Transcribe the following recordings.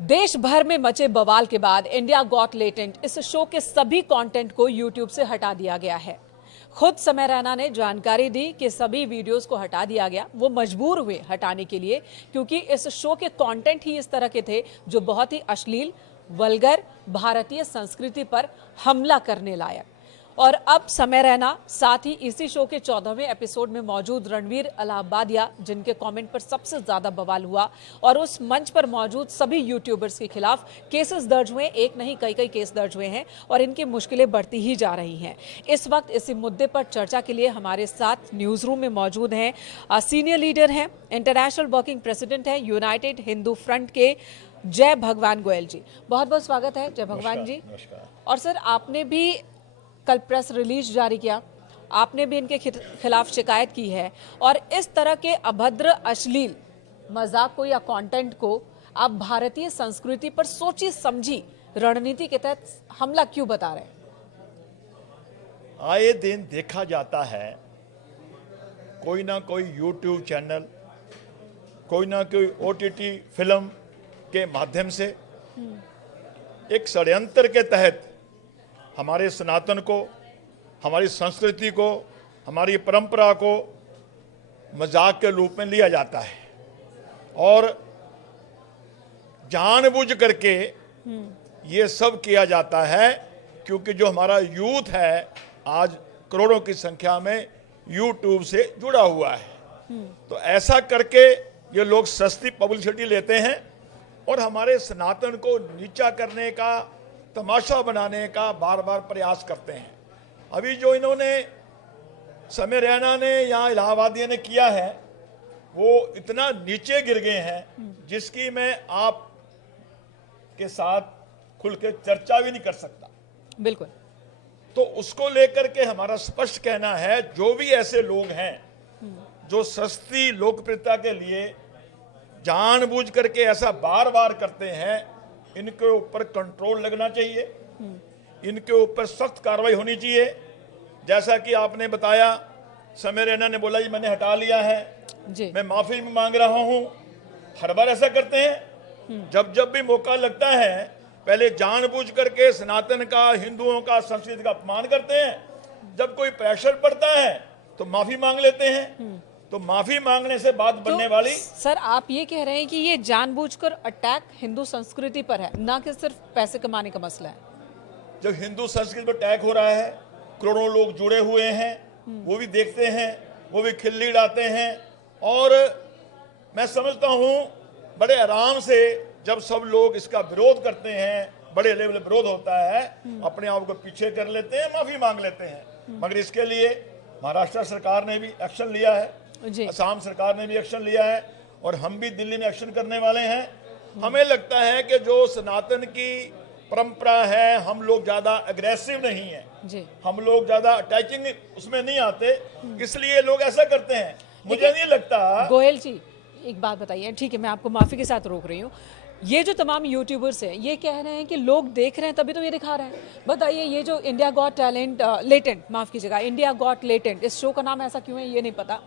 देश भर में मचे बवाल के बाद इंडिया गॉट लेटेंट इस शो के सभी कंटेंट को यूट्यूब से हटा दिया गया है। खुद समय रैना ने जानकारी दी कि सभी वीडियोस को हटा दिया गया। वो मजबूर हुए हटाने के लिए क्योंकि इस शो के कंटेंट ही इस तरह के थे जो बहुत ही अश्लील, वल्गर, भारतीय संस्कृति पर हमला करने लायक। और अब समय रैना साथ ही इसी शो के 14वें एपिसोड में मौजूद रणवीर अलाहाबादिया, जिनके कमेंट पर सबसे ज्यादा बवाल हुआ, और उस मंच पर मौजूद सभी यूट्यूबर्स के खिलाफ केसेस दर्ज हुए। एक नहीं कई केस दर्ज हुए हैं और इनकी मुश्किलें बढ़ती ही जा रही हैं। इस वक्त इसी मुद्दे पर चर्चा के लिए हमारे साथ न्यूज रूम में मौजूद हैं सीनियर लीडर हैं, इंटरनेशनल वर्किंग प्रेसिडेंट हैं यूनाइटेड हिंदू फ्रंट के जय भगवान गोयल जी। बहुत बहुत स्वागत है जय भगवान जी। और सर, आपने भी कल प्रेस रिलीज जारी किया, आपने भी इनके खिलाफ शिकायत की है और इस तरह के अभद्र, अश्लील मजाक को या कंटेंट को आप भारतीय संस्कृति पर सोची समझी रणनीति के तहत हमला क्यों बता रहे हैं? आए दिन देखा जाता है कोई ना कोई यूट्यूब चैनल, कोई ना कोई ओटीटी फिल्म के माध्यम से एक षड्यंत्र के तहत हमारे सनातन को, हमारी संस्कृति को, हमारी परंपरा को मजाक के रूप में लिया जाता है और जानबूझ करके ये सब किया जाता है क्योंकि जो हमारा यूथ है आज करोड़ों की संख्या में यूट्यूब से जुड़ा हुआ है। तो ऐसा करके ये लोग सस्ती पब्लिसिटी लेते हैं और हमारे सनातन को नीचा करने का, तमाशा बनाने का बार बार प्रयास करते हैं। अभी जो इन्होंने समय रैना ने या इलाहाबादिया ने किया है वो इतना नीचे गिर गए हैं जिसकी मैं आप के साथ खुल के चर्चा भी नहीं कर सकता। बिल्कुल। तो उसको लेकर के हमारा स्पष्ट कहना है, जो भी ऐसे लोग हैं जो सस्ती लोकप्रियता के लिए जानबूझ करके ऐसा बार बार करते हैं, इनके ऊपर कंट्रोल लगना चाहिए, इनके ऊपर सख्त कार्रवाई होनी चाहिए। जैसा कि आपने बताया, समय रैना ने बोला जी मैंने हटा लिया है जी। मैं माफी भी मांग रहा हूं। हर बार ऐसा करते हैं, जब भी मौका लगता है पहले जानबूझ करके सनातन का, हिंदुओं का, संस्कृति का अपमान करते हैं। जब कोई प्रेशर पड़ता है तो माफी मांग लेते हैं। तो माफी मांगने से बात बनने वाली। सर, आप ये कह रहे हैं कि ये जानबूझकर अटैक हिंदू संस्कृति पर है, ना कि सिर्फ पैसे कमाने का मसला है? जब हिंदू संस्कृति पर अटैक हो रहा है, करोड़ों लोग जुड़े हुए हैं, वो भी देखते हैं, वो भी खिल्ली उड़ाते हैं और मैं समझता हूं बड़े आराम से जब सब लोग इसका विरोध करते हैं, बड़े लेवल विरोध होता है, अपने आप को पीछे कर लेते हैं, माफी मांग लेते हैं। मगर इसके लिए महाराष्ट्र सरकार ने भी एक्शन लिया है, असम सरकार ने भी एक्शन लिया है और हम भी दिल्ली में एक्शन करने वाले हैं। हमें लगता है कि जो सनातन की परंपरा है, हम लोग ज्यादा अग्रेसिव नहीं है, हम लोग ज्यादा अटैचिंग उसमें नहीं आते, इसलिए लोग ऐसा करते हैं। मुझे नहीं लगता। गोयल जी, एक बात बताइए, ठीक है मैं आपको माफी के साथ रोक रही हूँ, ये जो तमाम यूट्यूबर्स हैं ये कह रहे हैं कि लोग देख रहे हैं तभी तो ये दिखा रहे हैं। बताइए, ये जो इंडिया गॉट टैलेंट लेटेंट, माफ कीजिएगा, इंडिया गॉट लेटेंट, इस शो का नाम ऐसा क्यों है ये नहीं पता।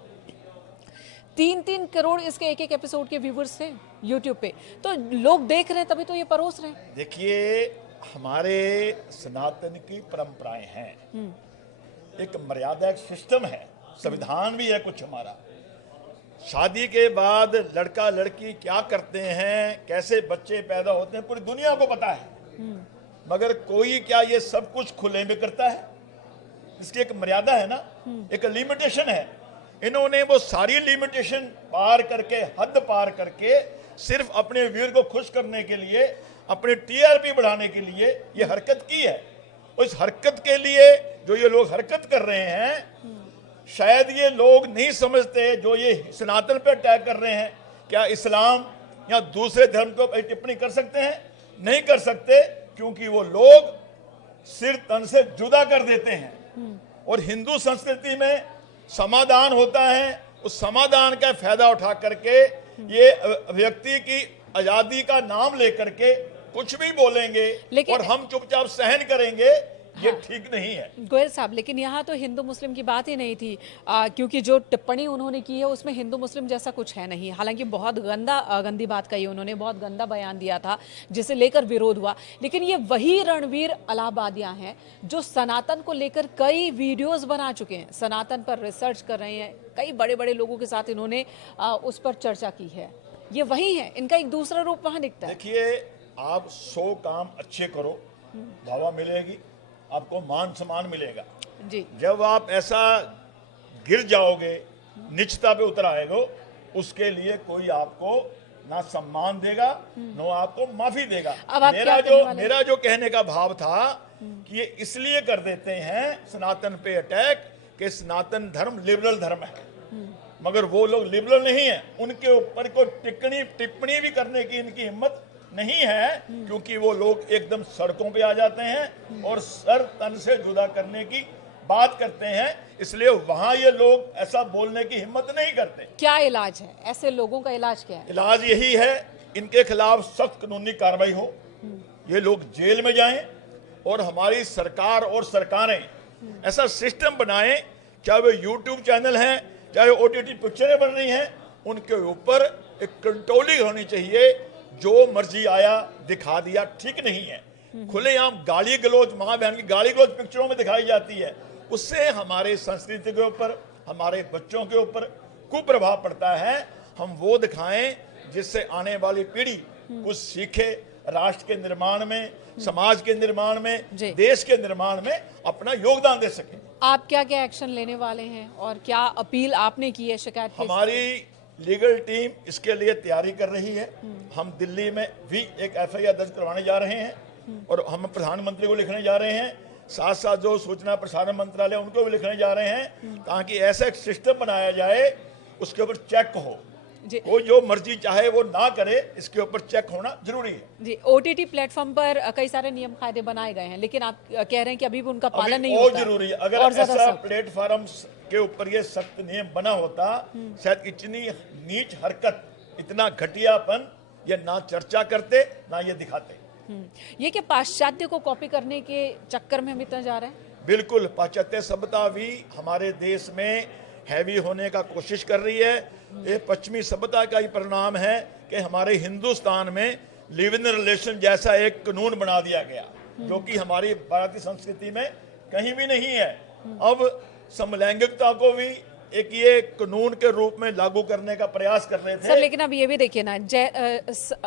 3-3 करोड़ इसके एक एपिसोड के व्यूवर्स थे यूट्यूब पे, तो लोग देख रहे हैं तभी तो ये परोस रहे हैं। देखिए, हमारे सनातन की परंपराएं हैं, एक मर्यादा, एक सिस्टम है, संविधान भी है कुछ हमारा। शादी के बाद लड़का लड़की क्या करते हैं, कैसे बच्चे पैदा होते हैं, पूरी दुनिया को पता है। मगर कोई क्या ये सब कुछ खुले में करता है? इसकी एक मर्यादा है ना, एक लिमिटेशन है। इन्होंने वो सारी लिमिटेशन पार करके, हद पार करके, सिर्फ अपने व्यूअर को खुश करने के लिए, अपने टीआरपी बढ़ाने के लिए ये हरकत की है। और इस हरकत के लिए जो ये लोग हरकत कर रहे हैं, शायद ये लोग नहीं समझते, जो ये सनातन पर अटैक कर रहे हैं, क्या इस्लाम या दूसरे धर्म को टिप्पणी कर सकते हैं? नहीं कर सकते, क्योंकि वो लोग सिर तन से जुदा कर देते हैं। और हिंदू संस्कृति में समाधान होता है, उस समाधान का फायदा उठा करके ये व्यक्ति की आजादी का नाम लेकर के कुछ भी बोलेंगे और हम चुपचाप सहन करेंगे। ये ठीक नहीं है। गोयल साहब, लेकिन यहाँ तो हिंदू मुस्लिम की बात ही नहीं थी, क्योंकि जो टिप्पणी उन्होंने की है उसमें हिंदू मुस्लिम जैसा कुछ है नहीं। हालांकि बहुत गंदी बात कही उन्होंने, बहुत गंदा बयान दिया था जिसे लेकर विरोध हुआ। लेकिन ये वही रणवीर अलाहाबादिया हैं जो सनातन को लेकर कई वीडियोस बना चुके हैं, सनातन पर रिसर्च कर रहे हैं, कई बड़े बड़े लोगों के साथ इन्होंने उस पर चर्चा की है। ये वही है, इनका एक दूसरा रूप वहां दिखता है। देखिए, आप 100 काम अच्छे करो, वाह मिलेगी, आपको मान सम्मान मिलेगा। जी, जब आप ऐसा गिर जाओगे, नीचता पे उतर आएगो, उसके लिए कोई आपको ना सम्मान देगा, ना आपको माफी देगा। अब आप क्या कहने वाले हैं? मेरा जो कहने का भाव था कि ये इसलिए कर देते हैं सनातन पे अटैक कि सनातन धर्म लिबरल धर्म है, मगर वो लोग लिबरल नहीं है, उनके ऊपर कोई टिप्पणी भी करने की इनकी हिम्मत नहीं है, क्योंकि वो लोग एकदम सड़कों पे आ जाते हैं और सर तन से जुदा करने की बात करते हैं, इसलिए वहां ये लोग ऐसा बोलने की हिम्मत नहीं करते। क्या इलाज है ऐसे लोगों का? इलाज क्या है? इलाज यही है, इनके खिलाफ सख्त कानूनी कार्रवाई हो, ये लोग जेल में जाएं और हमारी सरकार और सरकारें ऐसा सिस्टम बनाएं, चाहे वो यूट्यूब चैनल हैं, चाहे OTT पिक्चरें बन रही हैं, उनके ऊपर एक कंट्रोलिंग होनी चाहिए। जो मर्जी आया दिखा दिया ठीक नहीं है। खुलेआम गाली गलौज, मां बहन की गाली गलौज पिक्चरों में दिखाई जाती है, उससे हमारे संस्कृति के ऊपर, हमारे बच्चों के ऊपर कुप्रभाव पड़ता है। हम वो दिखाएं जिससे आने वाली पीढ़ी कुछ सीखे, राष्ट्र के निर्माण में, समाज के निर्माण में, देश के निर्माण में अपना योगदान दे सके। आप क्या क्या एक्शन लेने वाले हैं और क्या अपील आपने की है शिकायत के? हमारी लीगल टीम इसके लिए तैयारी कर रही है। हम दिल्ली में भी एक FIR दर्ज करवाने जा रहे हैं और हम प्रधानमंत्री को लिखने जा रहे हैं, साथ साथ जो सूचना प्रसारण मंत्रालय उनको भी लिखने जा रहे हैं, ताकि ऐसा एक सिस्टम बनाया जाए उसके ऊपर चेक हो। वो जो मर्जी चाहे वो ना करे, इसके ऊपर चेक होना जरूरी है। जी, OTT प्लेटफॉर्म पर कई सारे नियम कायदे बनाए गए हैं, लेकिन आप कह रहे हैं कि अभी भी उनका पालन नहीं होता। जरूरी है। अगर ऐसा प्लेटफॉर्म के ऊपर ये सख्त नियम बना होता, शायद इतनी नीच हरकत, इतना घटियापन ये ना चर्चा करते, ना ये दिखाते। ये कि पाश्चात्य को कॉपी करने के चक्कर में हम इतना जा रहे हैं? बिल्कुल, पाश्चात्य सभ्यता भी हमारे देश में हैवी होने का कोशिश कर रही है। ये पश्चिमी सभ्यता का ही परिणाम है कि हमारे हिंदुस्तान में लिव इन रिलेशन जैसा एक कानून बना दिया गया, जो कि हमारी भारतीय संस्कृति में कहीं भी नहीं है। अब समलैंगिकता को भी एक ये कानून के रूप में लागू करने का प्रयास कर रहे थे। सर, लेकिन अब ये भी देखिए ना,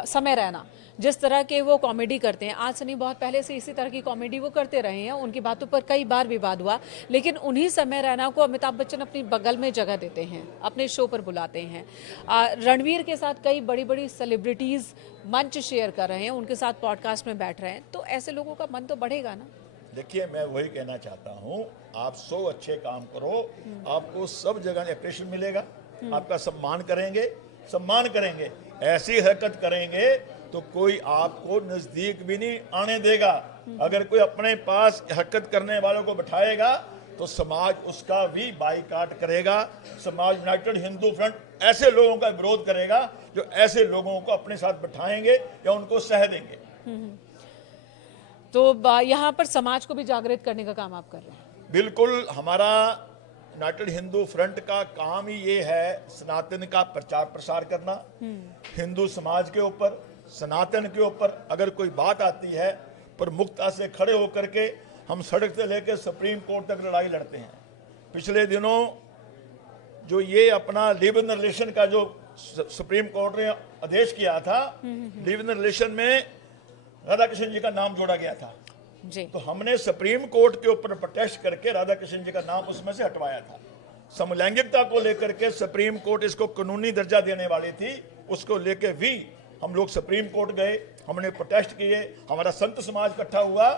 समय रैना जिस तरह के वो कॉमेडी करते हैं, आज से नहीं बहुत पहले से इसी तरह की कॉमेडी वो करते रहे हैं, उनकी बातों पर कई बार विवाद हुआ, लेकिन उन्हीं समय रैना को अमिताभ बच्चन अपनी बगल में जगह देते हैं, अपने शो पर बुलाते हैं। रणवीर के साथ कई बड़ी बड़ी सेलिब्रिटीज मंच शेयर कर रहे हैं, उनके साथ पॉडकास्ट में बैठ रहे हैं, तो ऐसे लोगों का मन तो बढ़ेगा ना। देखिए, मैं वही कहना चाहता हूँ, आप 100 अच्छे काम करो, आपको सब जगह अप्रिशिएशन मिलेगा, आपका सम्मान करेंगे। ऐसी हरकत करेंगे तो कोई आपको नजदीक भी नहीं आने देगा। अगर कोई अपने पास हरकत करने वालों को बिठाएगा तो समाज उसका भी बाइकाट करेगा। समाज यूनाइटेड हिंदू फ्रंट ऐसे लोगों का विरोध करेगा जो ऐसे लोगों को अपने साथ बिठाएंगे या उनको सह देंगे। तो यहाँ पर समाज को भी जागृत करने का काम आप कर रहे हैं? बिल्कुल, हमारा यूनाइटेड हिंदू फ्रंट का काम ही ये है, सनातन का प्रचार प्रसार करना। हिंदू समाज के ऊपर, सनातन के ऊपर अगर कोई बात आती है, प्रमुखता से खड़े होकर के हम सड़क से लेकर सुप्रीम कोर्ट तक लड़ाई लड़ते हैं। पिछले दिनों जो ये अपना लिव इन रिलेशन का जो सुप्रीम कोर्ट ने आदेश किया था, लिव इन रिलेशन में राधा कृष्ण जी का नाम जोड़ा गया था जी। तो हमने सुप्रीम कोर्ट के ऊपर प्रोटेस्ट करके राधा कृष्ण जी का नाम उसमें से हटवाया था। समलैंगिकता को लेकर के सुप्रीम कोर्ट इसको कानूनी दर्जा देने वाली थी, उसको लेकर भी हम लोग सुप्रीम कोर्ट गए, हमने प्रोटेस्ट किए, हमारा संत समाज इकट्ठा हुआ,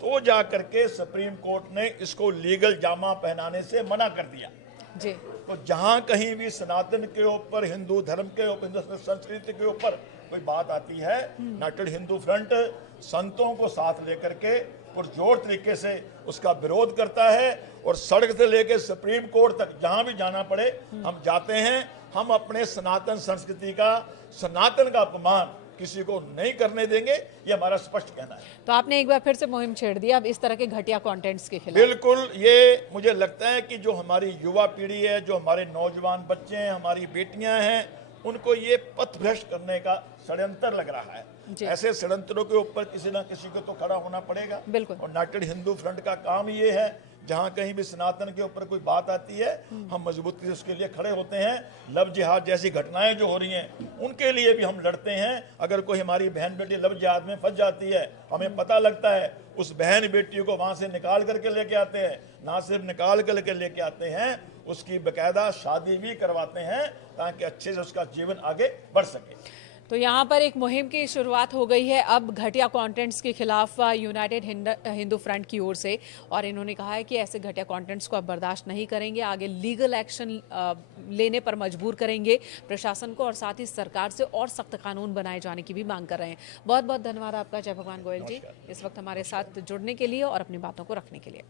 तो जा करके सुप्रीम कोर्ट ने इसको लीगल जामा पहनाने से मना कर दिया जी। तो जहां कहीं भी सनातन के ऊपर, हिंदू धर्म के ऊपर, हिंदू संस्कृति के ऊपर कोई बात आती है, यूनाइटेड हिंदू फ्रंट संतों को साथ लेकर के पुरजोर तरीके से उसका विरोध करता है और सड़क से लेकर सुप्रीम कोर्ट तक जहां भी जाना पड़े हम जाते हैं। हम अपने सनातन संस्कृति का, सनातन का अपमान किसी को नहीं करने देंगे, ये हमारा स्पष्ट कहना है। तो आपने एक बार फिर से मुहिम छेड़ दी अब इस तरह के घटिया कंटेंट्स के खिलाफ। बिल्कुल, ये मुझे लगता है कि जो हमारी युवा पीढ़ी है, जो हमारे नौजवान बच्चे हैं, हमारी बेटियां हैं, उनको ये पथभ्रष्ट करने का षड्यंत्र लग रहा है। ऐसे षड्यंत्रों के ऊपर किसी ना किसी को तो खड़ा होना पड़ेगा। बिल्कुल। और यूनाइटेड हिंदू फ्रंट का काम ये है, जहां कहीं भी सनातन के ऊपर कोई बात आती है, हम मजबूती से उसके लिए खड़े होते हैं। लव जिहाद जैसी घटनाएं जो हो रही हैं, उनके लिए भी हम लड़ते हैं। अगर कोई हमारी बहन बेटी लव जिहाद में फंस जाती है, हमें पता लगता है, उस बहन बेटी को वहां से निकाल करके लेके आते हैं। ना सिर्फ निकाल करके लेके आते हैं, उसकी बकायदा शादी भी करवाते हैं, ताकि अच्छे से उसका जीवन आगे बढ़ सके। तो यहाँ पर एक मुहिम की शुरुआत हो गई है अब घटिया कंटेंट्स के खिलाफ यूनाइटेड हिंदू फ्रंट की ओर से, और इन्होंने कहा है कि ऐसे घटिया कंटेंट्स को अब बर्दाश्त नहीं करेंगे, आगे लीगल एक्शन लेने पर मजबूर करेंगे प्रशासन को, और साथ ही सरकार से और सख्त कानून बनाए जाने की भी मांग कर रहे हैं। बहुत बहुत धन्यवाद आपका जय भगवान गोयल जी, इस वक्त हमारे साथ जुड़ने के लिए और अपनी बातों को रखने के लिए।